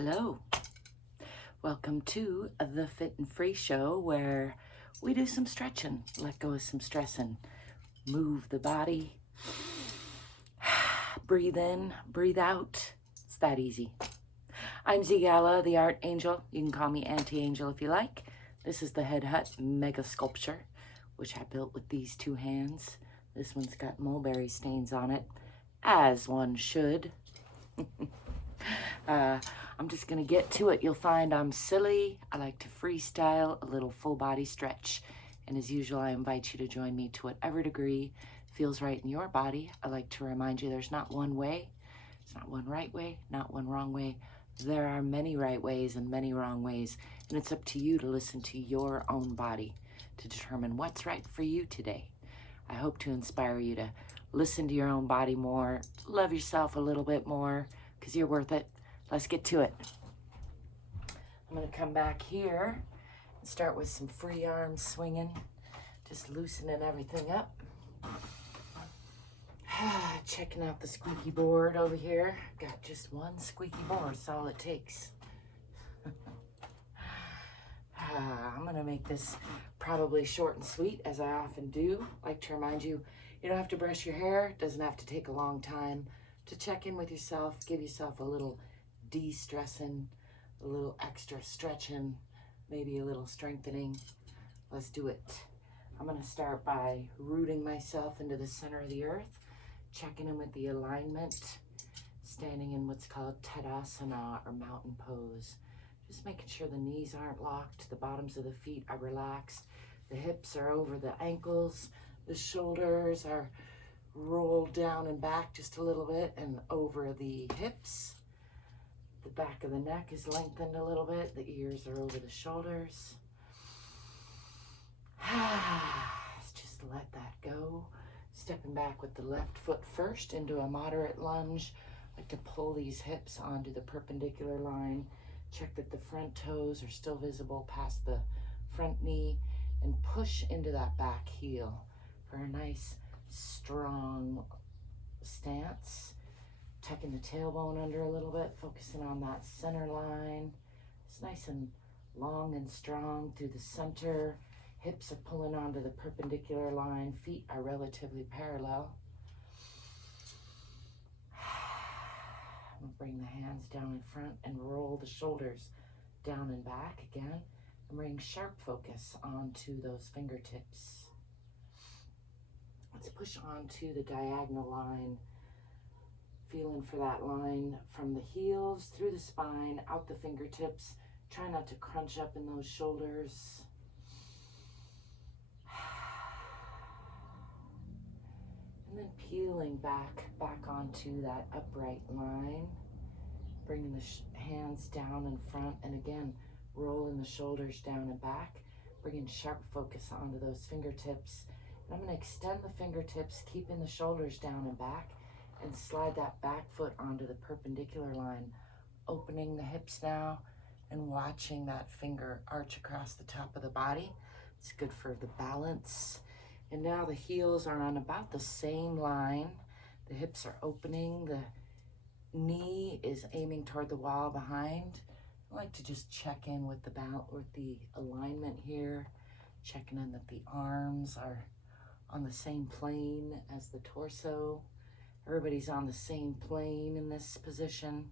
Hello, welcome to the Fit and Free Show where we do some stretching, let go of some stressing, move the body, breathe in, breathe out. It's that easy. I'm ZGALA, the art angel. You can call me Auntie Angel if you like. This is the Head Hutt Mega-Sculpture, which I built with these two hands. This one's got mulberry stains on it, as one should. I'm just gonna get to it. You'll find I'm silly. I like to freestyle, a little full body stretch. And as usual, I invite you to join me to whatever degree feels right in your body. I like to remind you there's not one way. There's not one right way, not one wrong way. There are many right ways and many wrong ways. And it's up to you to listen to your own body to determine what's right for you today. I hope to inspire you to listen to your own body more, love yourself a little bit more, because you're worth it. Let's get to it. I'm going to come back here and start with some free arms swinging, just loosening everything up. Checking out the squeaky board over here. Got just one squeaky board, that's all it takes. I'm going to make this probably short and sweet, as I often do. I like to remind you, you don't have to brush your hair. It doesn't have to take a long time to check in with yourself, give yourself a little de-stressing, a little extra stretching, maybe a little strengthening. Let's do it. I'm going to start by rooting myself into the center of the earth, checking in with the alignment, standing in what's called Tadasana or mountain pose. Just making sure the knees aren't locked, the bottoms of the feet are relaxed, the hips are over the ankles, the shoulders are rolled down and back just a little bit and over the hips. The back of the neck is lengthened a little bit. The ears are over the shoulders. Just let that go. Stepping back with the left foot first into a moderate lunge. I like to pull these hips onto the perpendicular line. Check that the front toes are still visible past the front knee and push into that back heel for a nice strong stance. Tucking the tailbone under a little bit, focusing on that center line. It's nice and long and strong through the center. Hips are pulling onto the perpendicular line. Feet are relatively parallel. I'm going to bring the hands down in front and roll the shoulders down and back again. And bring sharp focus onto those fingertips. Let's push onto the diagonal line. Feeling for that line from the heels, through the spine, out the fingertips. Try not to crunch up in those shoulders. And then peeling back onto that upright line. Bringing the hands down in front and again, rolling the shoulders down and back. Bringing sharp focus onto those fingertips. And I'm going to extend the fingertips, keeping the shoulders down and back. And slide that back foot onto the perpendicular line, opening the hips now and watching that finger arch across the top of the body. It's good for the balance. And now the heels are on about the same line. The hips are opening. The knee is aiming toward the wall behind. I like to just check in with the alignment here, checking in that the arms are on the same plane as the torso. Everybody's on the same plane in this position.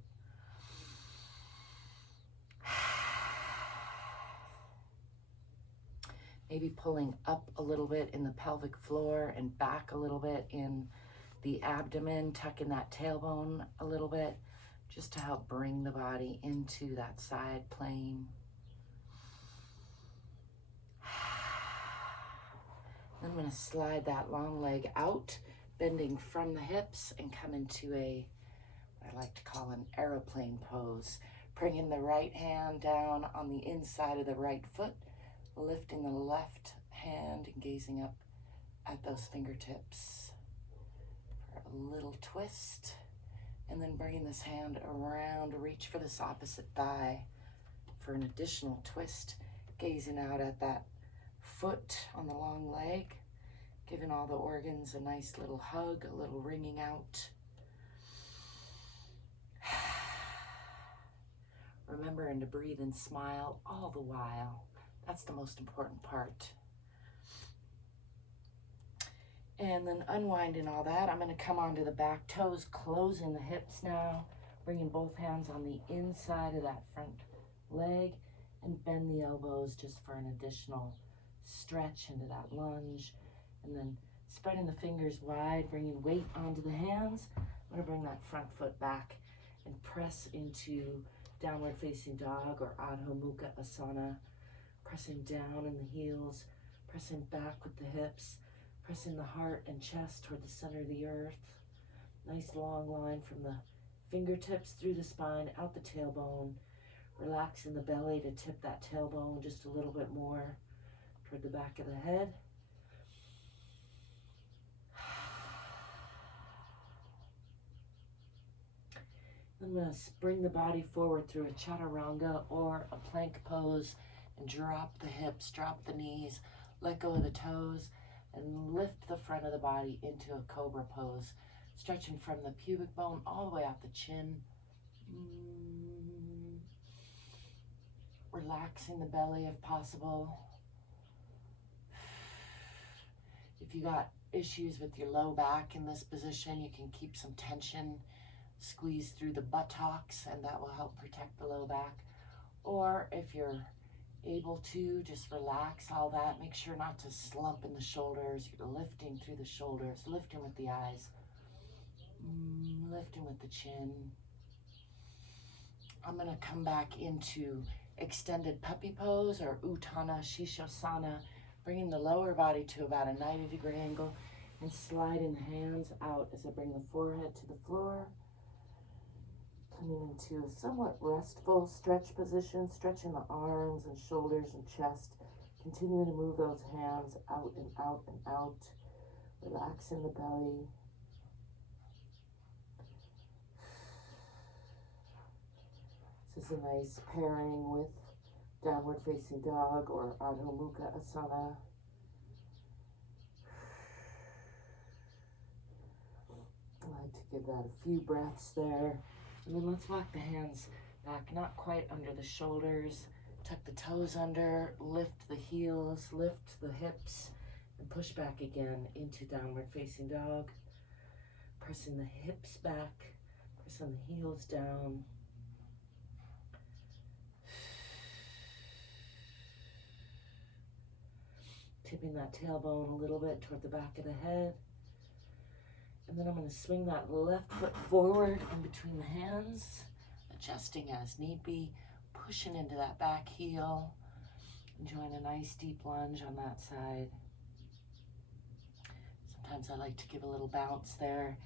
Maybe pulling up a little bit in the pelvic floor and back a little bit in the abdomen, tucking that tailbone a little bit, just to help bring the body into that side plane. I'm going to slide that long leg out, bending from the hips and come into what I like to call an aeroplane pose. Bringing the right hand down on the inside of the right foot, lifting the left hand and gazing up at those fingertips for a little twist. And then bringing this hand around to reach for this opposite thigh for an additional twist, gazing out at that foot on the long leg. Giving all the organs a nice little hug, a little wringing out. remembering to breathe and smile all the while. That's the most important part. And then unwinding all that, I'm going to come onto the back toes, closing the hips now, bringing both hands on the inside of that front leg, and bend the elbows just for an additional stretch into that lunge. And then spreading the fingers wide, bringing weight onto the hands. I'm going to bring that front foot back and press into downward facing dog or Adho Mukha Asana. Pressing down in the heels, pressing back with the hips, pressing the heart and chest toward the center of the earth. Nice long line from the fingertips through the spine, out the tailbone. Relaxing the belly to tip that tailbone just a little bit more toward the back of the head. I'm going to bring the body forward through a chaturanga or a plank pose and drop the hips, drop the knees, let go of the toes, and lift the front of the body into a cobra pose, stretching from the pubic bone all the way out the chin. Relaxing the belly if possible. If you got issues with your low back in this position, you can keep some tension, squeeze through the buttocks, and that will help protect the low back. Or if you're able to, just relax all that. Make sure not to slump in the shoulders. You're lifting through the shoulders, lifting with the eyes, lifting with the chin. I'm going to come back into extended puppy pose or Uttana Shishasana, bringing the lower body to about a 90-degree angle and sliding the hands out as I bring the forehead to the floor. Coming into a somewhat restful stretch position, stretching the arms and shoulders and chest. Continuing to move those hands out and out and out. Relaxing the belly. This is a nice pairing with downward facing dog or Adho Mukha Asana. I like to give that a few breaths there. And then let's walk the hands back, not quite under the shoulders. Tuck the toes under, lift the heels, lift the hips, and push back again into downward facing dog. Pressing the hips back, pressing the heels down. Tipping that tailbone a little bit toward the back of the head. And then I'm going to swing that left foot forward in between the hands, adjusting as need be, pushing into that back heel, enjoying a nice deep lunge on that side. Sometimes I like to give a little bounce there,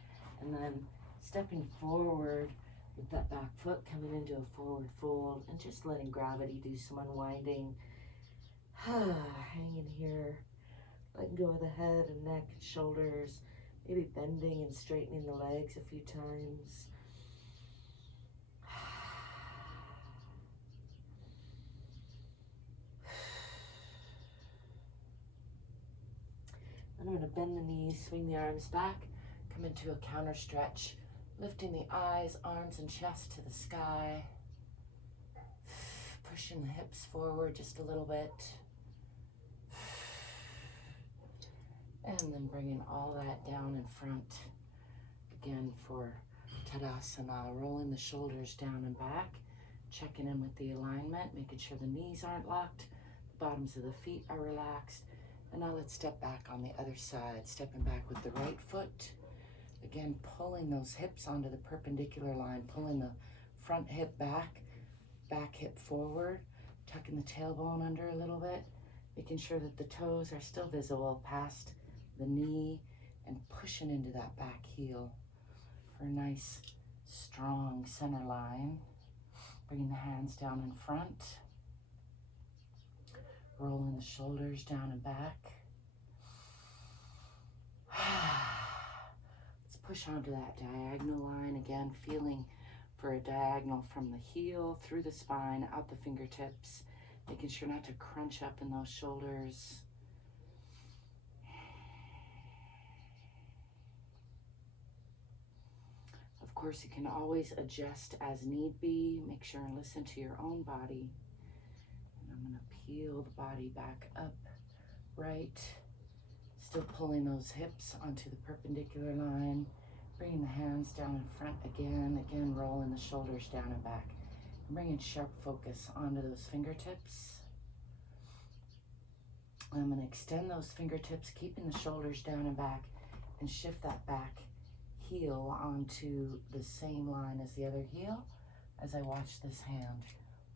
and then stepping forward with that back foot coming into a forward fold and just letting gravity do some unwinding. Hanging here, letting go of the head and neck and shoulders. Maybe bending and straightening the legs a few times. Then I'm going to bend the knees, swing the arms back, come into a counter stretch, lifting the eyes, arms, and chest to the sky. Pushing the hips forward just a little bit. And then bringing all that down in front. Again for Tadasana, rolling the shoulders down and back, checking in with the alignment, making sure the knees aren't locked, the bottoms of the feet are relaxed. And now let's step back on the other side, stepping back with the right foot. Again, pulling those hips onto the perpendicular line, pulling the front hip back, back hip forward, tucking the tailbone under a little bit, making sure that the toes are still visible past the knee, and pushing into that back heel for a nice, strong center line. Bringing the hands down in front, rolling the shoulders down and back. Let's push onto that diagonal line again, feeling for a diagonal from the heel through the spine, out the fingertips, making sure not to crunch up in those shoulders. Of course, you can always adjust as need be. Make sure and listen to your own body. And I'm going to peel the body back up, right. Still pulling those hips onto the perpendicular line. Bringing the hands down in front again, rolling the shoulders down and back. And bringing sharp focus onto those fingertips. I'm going to extend those fingertips, keeping the shoulders down and back, and shift that back heel onto the same line as the other heel as I watch this hand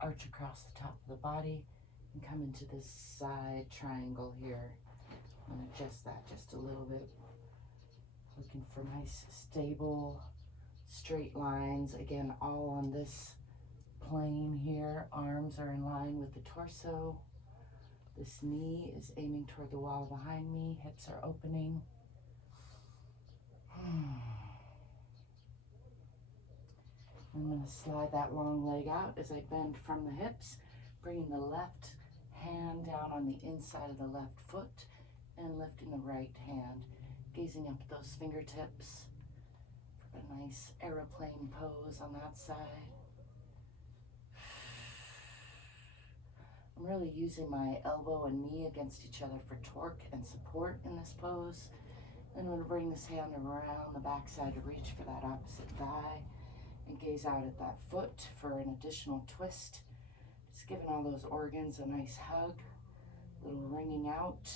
arch across the top of the body and come into this side triangle here. I'm going to adjust that just a little bit. Looking for nice, stable, straight lines. Again, all on this plane here. Arms are in line with the torso. This knee is aiming toward the wall behind me. Hips are opening. I'm going to slide that long leg out as I bend from the hips, bringing the left hand down on the inside of the left foot and lifting the right hand, gazing up at those fingertips for a nice aeroplane pose on that side. I'm really using my elbow and knee against each other for torque and support in this pose. Then I'm going to bring this hand around the backside to reach for that opposite thigh and gaze out at that foot for an additional twist. Just giving all those organs a nice hug, a little wringing out.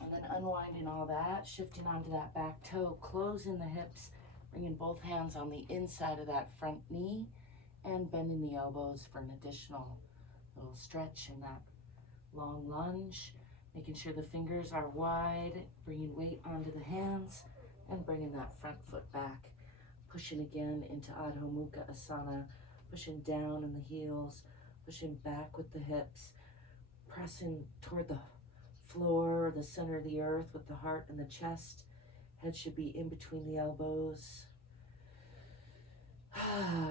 And then unwinding all that, shifting onto that back toe, closing the hips, bringing both hands on the inside of that front knee and bending the elbows for an additional little stretch in that long lunge. Making sure the fingers are wide, bringing weight onto the hands and bringing that front foot back. Pushing again into Adho Mukha Asana, pushing down in the heels, pushing back with the hips, pressing toward the floor, the center of the earth with the heart and the chest. Head should be in between the elbows.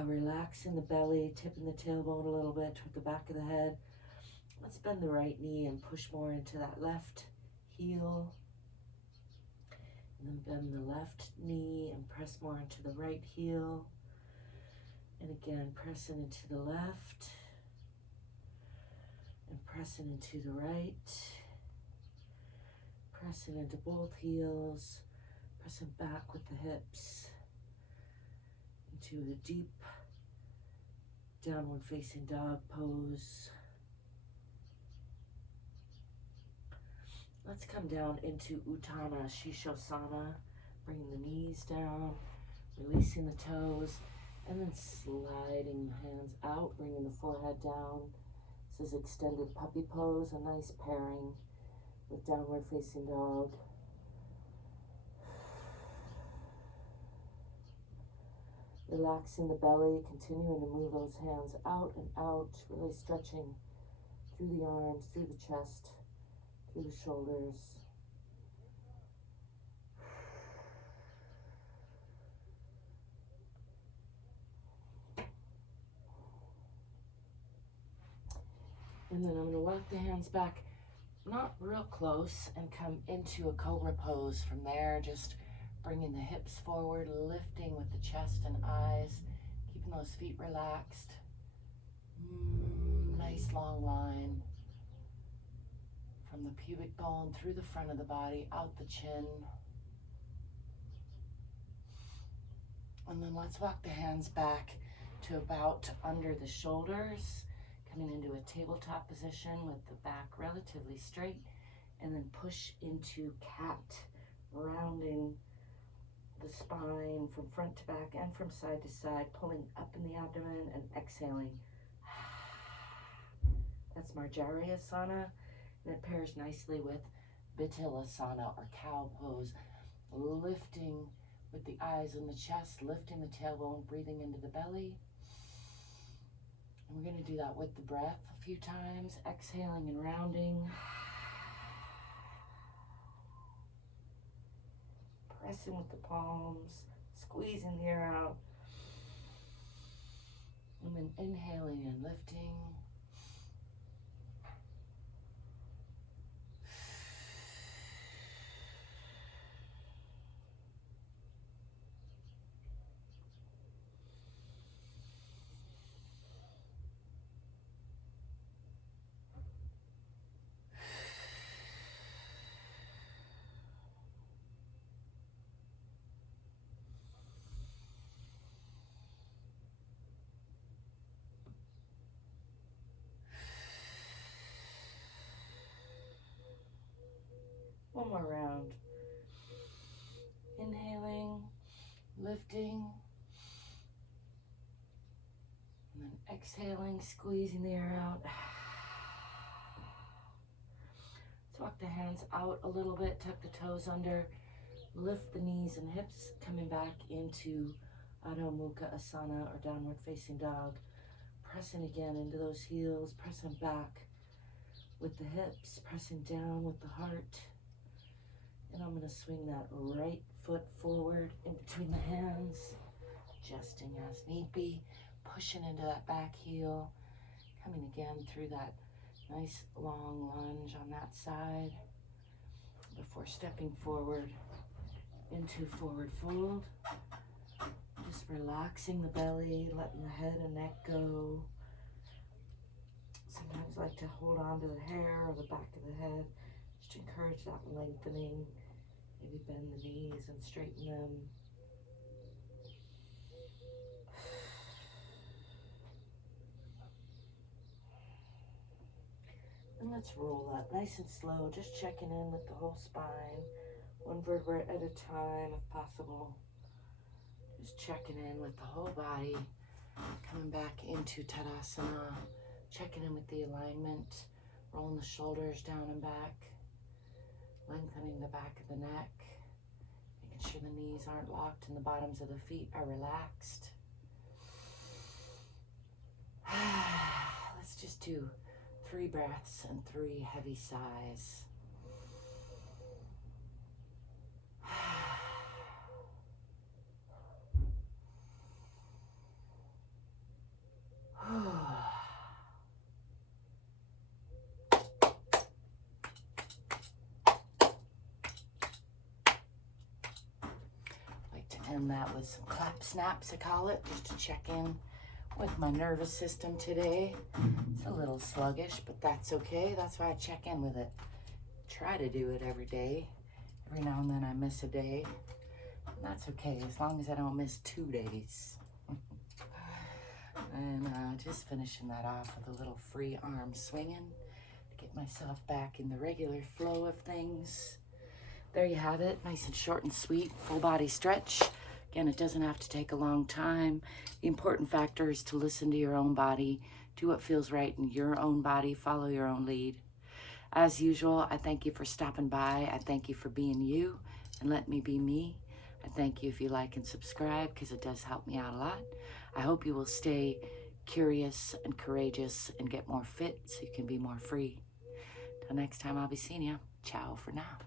Relaxing the belly, tipping the tailbone a little bit toward the back of the head. Let's bend the right knee and push more into that left heel. And then bend the left knee and press more into the right heel. And again, pressing into the left. And pressing into the right. Pressing into both heels. Pressing back with the hips. Into a deep downward facing dog pose. Let's come down into Uttanasana Shishosana, bringing the knees down, releasing the toes, and then sliding the hands out, bringing the forehead down. This is extended puppy pose, a nice pairing with downward facing dog. Relaxing the belly, continuing to move those hands out and out, really stretching through the arms, through the chest, through the shoulders. And then I'm going to walk the hands back, not real close, and come into a cobra pose. From there, just bringing the hips forward, lifting with the chest and eyes, keeping those feet relaxed. Nice long line from the pubic bone through the front of the body, out the chin. And then let's walk the hands back to about under the shoulders, coming into a tabletop position with the back relatively straight, and then push into cat, rounding the spine from front to back and from side to side, pulling up in the abdomen and exhaling. That's Marjaryasana, and it pairs nicely with Bitilasana or cow pose, lifting with the eyes in the chest, lifting the tailbone, breathing into the belly. And we're going to do that with the breath a few times, exhaling and rounding. Pressing with the palms, squeezing the air out. And then inhaling and lifting. One more round. Inhaling, lifting, and then exhaling, squeezing the air out. Let's walk the hands out a little bit, tuck the toes under, lift the knees and hips, coming back into Adho Mukha Asana or downward facing dog. Pressing again into those heels, pressing back with the hips, pressing down with the heart. And I'm going to swing that right foot forward in between the hands, adjusting as need be, pushing into that back heel, coming again through that nice long lunge on that side before stepping forward into forward fold. Just relaxing the belly, letting the head and neck go. Sometimes I like to hold on to the hair or the back of the head, just to encourage that lengthening. Maybe bend the knees and straighten them. And let's roll up nice and slow, just checking in with the whole spine, one vertebra at a time if possible. Just checking in with the whole body, coming back into Tadasana, checking in with the alignment, rolling the shoulders down and back, lengthening the back of the neck, making sure the knees aren't locked and the bottoms of the feet are relaxed. Let's just do 3 breaths and 3 heavy sighs. And that with some clap snaps, I call it, just to check in with my nervous system today. It's a little sluggish, but that's okay. That's why I check in with it. Try to do it every day. Every now and then I miss a day. And that's okay, as long as I don't miss 2 days. And just finishing that off with a little free arm swinging to get myself back in the regular flow of things. There you have it, nice and short and sweet, full body stretch. Again, it doesn't have to take a long time. The important factor is to listen to your own body, do what feels right in your own body, follow your own lead. As usual, I thank you for stopping by. I thank you for being you and let me be me. I thank you if you like and subscribe, because it does help me out a lot. I hope you will stay curious and courageous and get more fit so you can be more free. Till next time, I'll be seeing you. Ciao for now.